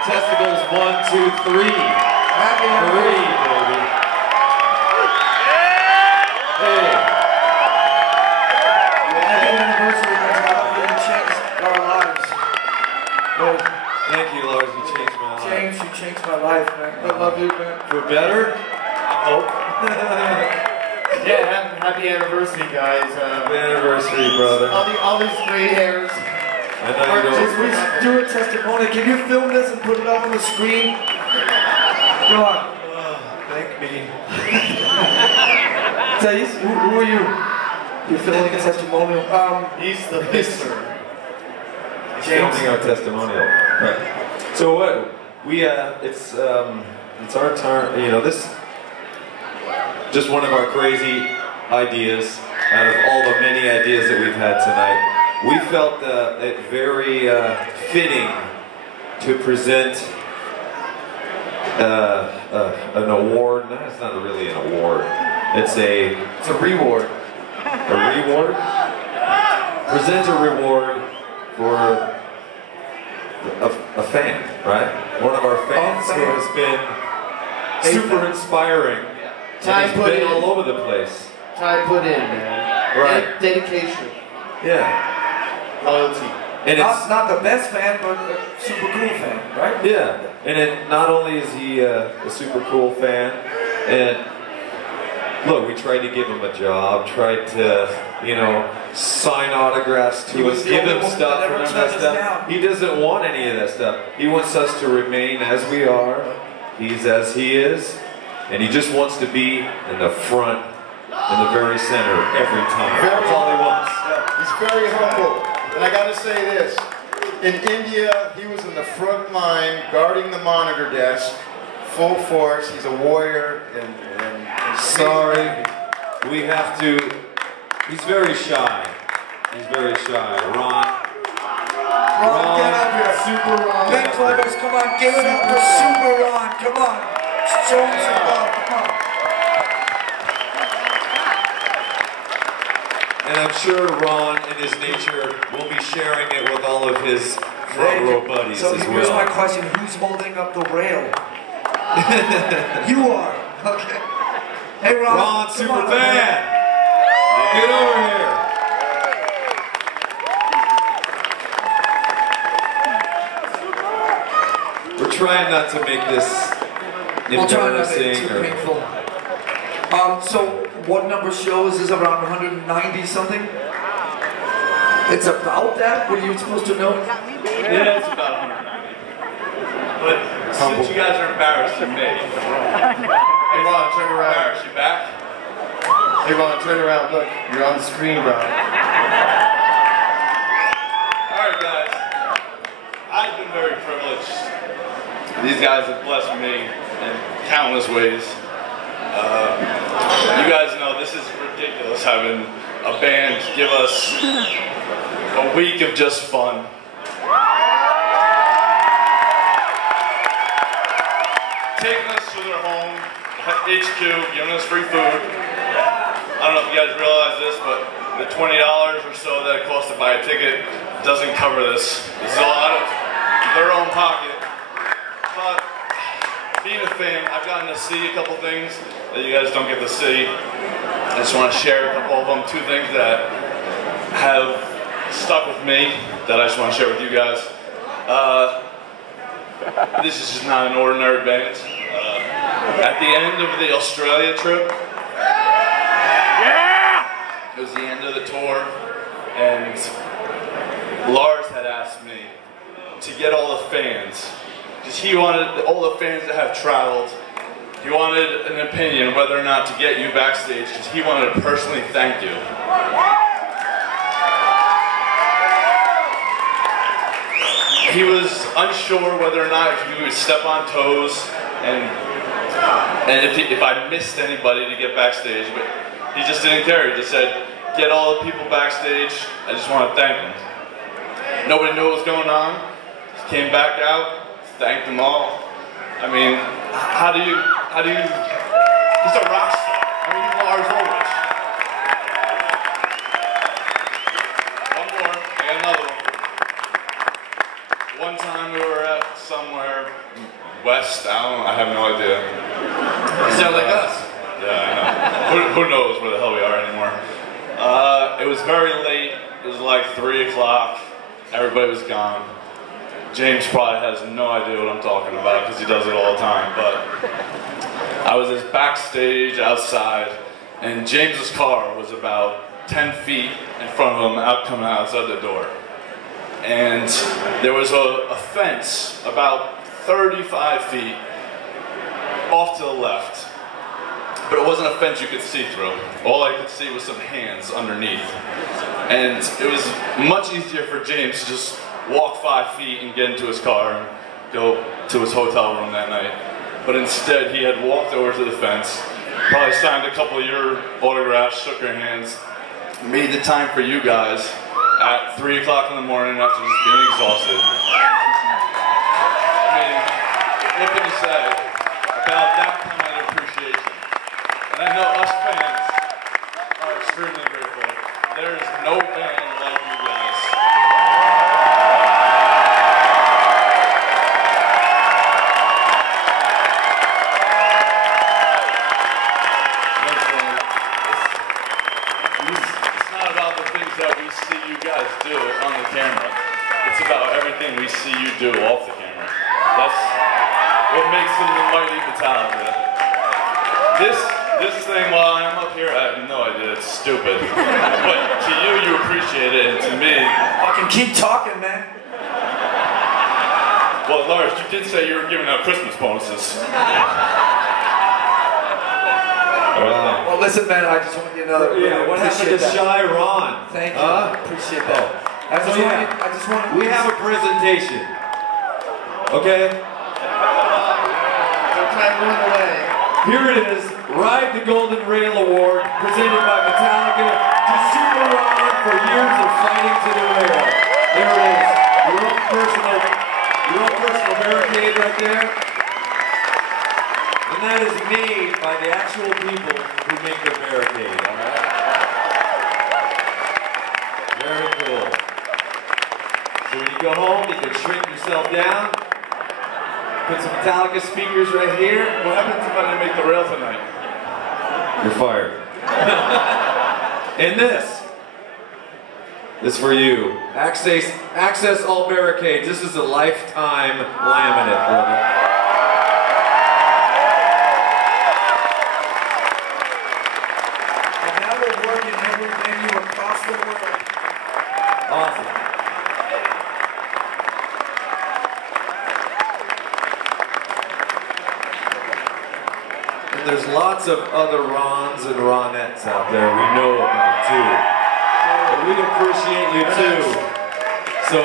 Testicles, 1, 2, 3. Happy 3, baby. Hey. Happy anniversary, Metallica. You changed our lives. Well, Thank you, Lars. You changed my life. James, you changed my life, man. I love you, man. For better? Oh. Yeah, happy anniversary, guys. Happy anniversary, brother. All these gray hairs. I know you don't. Just we do a testimony. Can you film this and put it up on the screen? Go on. Thank me. Thais, who are you? You're filming a testimonial. He's the mixer. Filming our testimonial. Right. So what? We it's our turn. You know, this just one of our crazy ideas out of all the many ideas that we've had tonight. We felt it very fitting to present an award. No, it's not really an award. It's a reward. A reward? Present a reward for a fan, right? One of our fans who has been super inspiring. Time He's put been in. all over the place. Time put in, man. Right. Dedication. Yeah. Loyalty. And it's Not the best fan, but a super cool fan, right? yeah. And it, not only is he a super cool fan, and look, we tried to give him a job, tried to, you know, sign autographs to us, give him stuff, and that stuff. He doesn't want any of that stuff. He wants us to remain as we are. He's as he is, and he just wants to be in the front, in the very center every time. That's all he wants. He's very humble. And I gotta say this. In India, he was in the front line, guarding the monitor desk, full force. He's a warrior, and Sorry, we have to. He's very shy. He's very shy. Ron, Get up here. Super Ron. Big Clevers, come on, give it up for Super Ron. Come on. Show him some love. Come on. and I'm sure Ron, in his nature, will be sharing it with all of his front row buddies so as here's my well. question: who's holding up the rail? You are. Okay. Hey, Ron. Ron, come super on, fan. man. Get over here. We're trying not to make this We'll try not to make it embarrassing too or painful. So, what number show is this? Around 190 something? It's about that? What are you supposed to know? Yeah, it's about 190. But since you guys are embarrassing me, Hey Ron, turn around. embarrass you back. Hey Ron, turn around. Look, you're on the screen, Ron. Alright guys, I've been very privileged. These guys have blessed me in countless ways. You guys know this is ridiculous having a band give us a week of just fun. Taking us to their home, HQ, giving us free food. I don't know if you guys realize this, but the $20 or so that it costs to buy a ticket doesn't cover this. This is all out of their own pocket. But being a fan, I've gotten to see a couple things that you guys don't get to see. I just want to share a couple of them. Two things that have stuck with me that I just want to share with you guys. This is just not an ordinary band. At the end of the Australia trip, it was the end of the tour, and Lars had asked me to get all the fans, because he wanted all the fans that have traveled. He wanted an opinion whether or not to get you backstage, because he wanted to personally thank you. He was unsure whether or not if he would step on toes and if I missed anybody to get backstage, but he just didn't care. He just said, get all the people backstage, I just want to thank them. Nobody knew what was going on. Just came back out, thanked them all. I mean, how do you, he's a rock star. I mean, he's Lars Ulrich. One more, I got another one. One time we were at somewhere west. I have no idea. You sound like us. Yeah, I know. Who knows where the hell we are anymore? It was very late. It was like 3 o'clock. Everybody was gone. James probably has no idea what I'm talking about because he does it all the time. But I was just backstage outside, and James's car was about 10 feet in front of him, coming outside the door. And there was a fence about 35 feet off to the left. But it wasn't a fence you could see through. All I could see was some hands underneath. And it was much easier for James to just walk 5 feet and get into his car and go to his hotel room that night. But instead, he had walked over to the fence, probably signed a couple of your autographs, shook your hands, made the time for you guys at 3 o'clock in the morning after just being exhausted. I mean, what can you say about that kind of appreciation? And I know us fans are extremely grateful. There is no band like you guys. It's not about the things that we see you guys do on the camera. It's about everything we see you do off the camera. That's what makes them the mighty Metallica. This thing, while I'm up here, I have no idea, it's stupid. But to you, you appreciate it, and to me... Fucking keep talking, man. Well, Lars, you did say you were giving out Christmas bonuses. Well, listen, man, I just want you to know that Yeah, what happened to Shy Ron? Thank you. I appreciate that. I just want we have a presentation. Okay? Don't try to run away. Here it is, Ride the Golden Rail Award, presented by Metallica to Superfan for years of fighting to the rail. There it is, your own personal barricade right there. And that is made by the actual people who make the barricade, all right? Very cool. So when you go home, you can shrink yourself down. Put some Metallica speakers right here. What happens if I didn't make the rail tonight? You're fired. And this is for you. Access All Barricades. This is a lifetime laminate, brother. And now we're working every venue across the world. Awesome. And there's lots of other Rons and Ronettes out there we know about too. But we appreciate you too. So,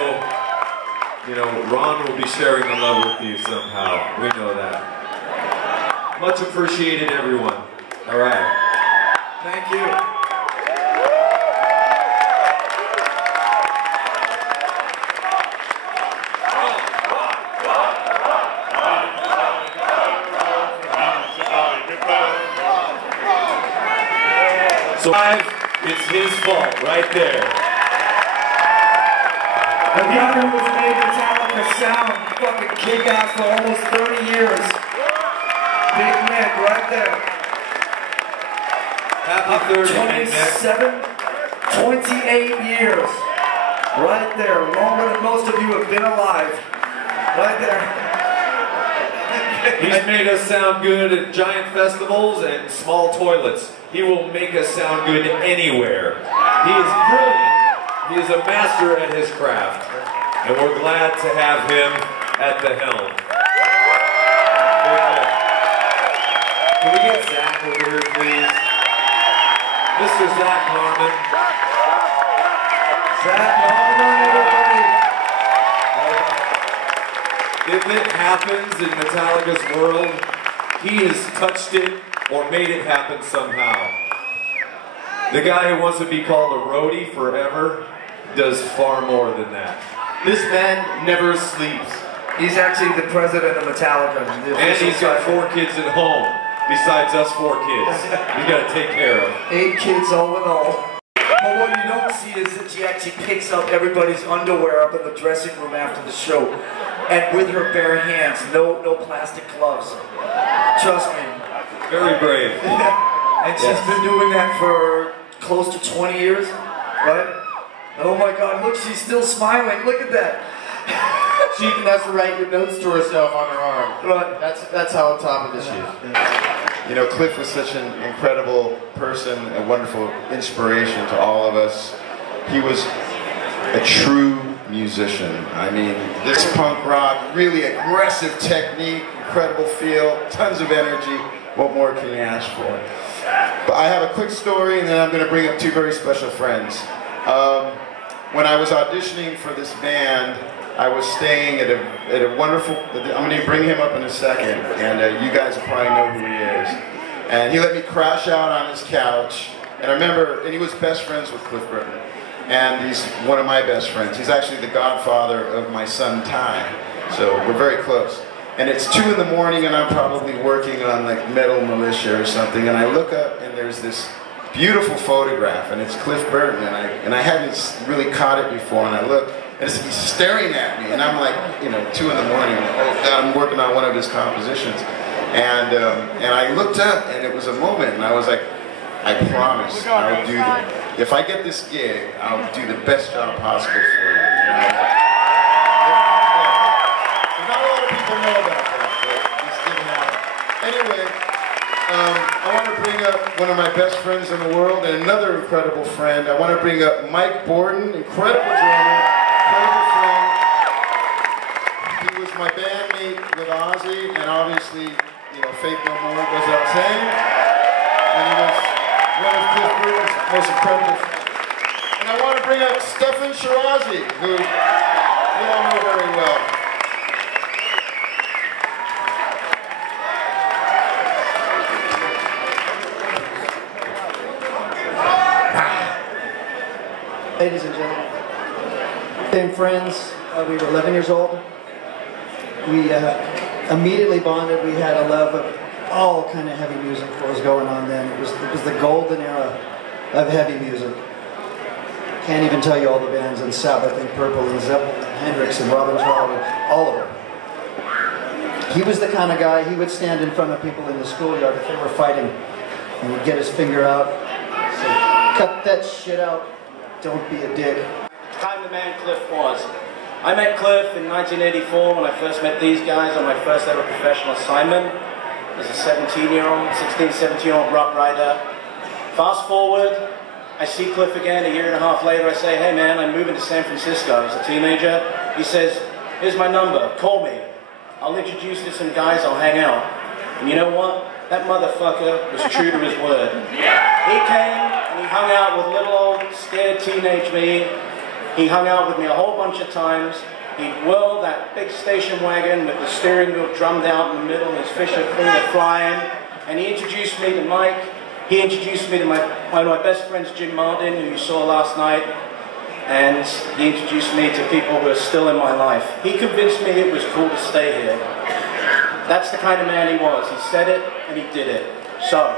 you know, Ron will be sharing the love with you somehow. We know that. Much appreciated, everyone. All right. Thank you. So it's his fault, right there. The guy who has made Metallica sound fucking kick-ass for almost 30 years. Big Mick, right there. Happy 30, 28 years. Right there, longer than most of you have been alive. Right there. He's made us sound good at giant festivals and small toilets. He will make us sound good anywhere. He is brilliant. He is a master at his craft. And we're glad to have him at the helm. Can we get Zach over here, please? Mr. Zach Harmon. Zach Harmon, everybody. If it happens in Metallica's world, he has touched it or made it happen somehow. The guy who wants to be called a roadie forever does far more than that. This man never sleeps. He's actually the president of Metallica. And he's got 4 kids at home, besides us 4 kids. He's got to take care of. 8 kids all in all. But what you don't see is that she actually picks up everybody's underwear up in the dressing room after the show, and with her bare hands, no plastic gloves. Trust me. Very brave. And she's been doing that for close to 20 years, right? Oh my God, look, she's still smiling. Look at that. She even has to write your notes to herself on her arm. Right. That's how on top of this she is. You know, Cliff was such an incredible person, a wonderful inspiration to all of us. He was a true musician. I mean, this punk rock, really aggressive technique, incredible feel, tons of energy. What more can you ask for? But I have a quick story, and then I'm going to bring up two very special friends. When I was auditioning for this band, I was staying at a wonderful, I'm going to bring him up in a second, and you guys will probably know who he is. And he let me crash out on his couch, and I remember, and he was best friends with Cliff Burton, and he's one of my best friends. He's actually the godfather of my son Ty, so we're very close. And it's 2 in the morning, and I'm probably working on like Metal Militia or something, and I look up, and there's this beautiful photograph, and it's Cliff Burton, and I hadn't really caught it before, and I look, and he's staring at me, and I'm like, you know, 2 in the morning, oh God, I'm working on one of his compositions, and I looked up, and it was a moment, and I was like, I promise, I'll do if I get this gig, I'll do the best job possible for you. Not a lot of people know about that, but this did happen. Anyway. I want to bring up one of my best friends in the world and another incredible friend. I want to bring up Mike Bordin, incredible drummer, incredible friend. He was my bandmate with Ozzy, and obviously, you know, Faith No More goes without saying. And he was one of Cliff Burton's most incredible. And I want to bring up Steffan Chirazzi, who we all know very well. Ladies and gentlemen, became friends. We were 11 years old. We immediately bonded. We had a love of all kind of heavy music. What was going on then? It was the golden era of heavy music. Can't even tell you all the bands in Sabbath and Purple and Zeppelin and Hendrix and Robin Trout and all of them. He was the kind of guy. He would stand in front of people in the schoolyard if they were fighting, and he'd get his finger out, say, "Cut that shit out. Don't be a dick." The kind of man Cliff was. I met Cliff in 1984 when I first met these guys on my first ever professional assignment as a 17-year-old, 16, 17-year-old rock writer. Fast forward, I see Cliff again a 1.5 years later. I say, "Hey man, I'm moving to San Francisco." As a teenager, he says, "Here's my number, call me. I'll introduce you to some guys, I'll hang out." And you know what? That motherfucker was true to his word. He came and he hung out with little old scared teenage me. He hung out with me a whole bunch of times. He'd whirl that big station wagon with the steering wheel drummed out in the middle and his finger flying. And he introduced me to Mike. He introduced me to one of my best friends, Jim Bordin, who you saw last night. And he introduced me to people who are still in my life. He convinced me it was cool to stay here. That's the kind of man he was. He said it and he did it. So,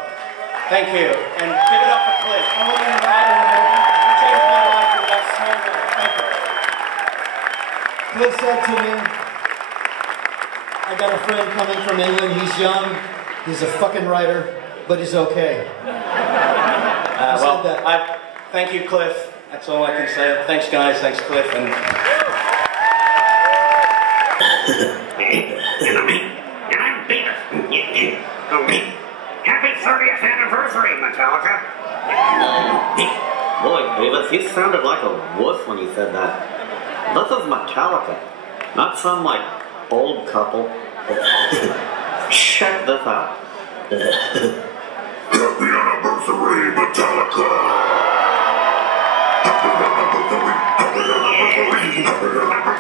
thank you. And give it up for Cliff. He changed my life in that small way. Thank you. Cliff said to me, "I got a friend coming from England. He's young. He's a fucking writer, but he's okay." Well, thank you, Cliff. That's all I can say. Thanks, guys. Thanks, Cliff. And I'm Peter. Happy 30th anniversary, Metallica. Boy, Davis, you sounded like a wuss when you said that. This is Metallica, not some, like, old couple. Check this out. Happy anniversary, Metallica. Happy anniversary, happy anniversary, happy anniversary.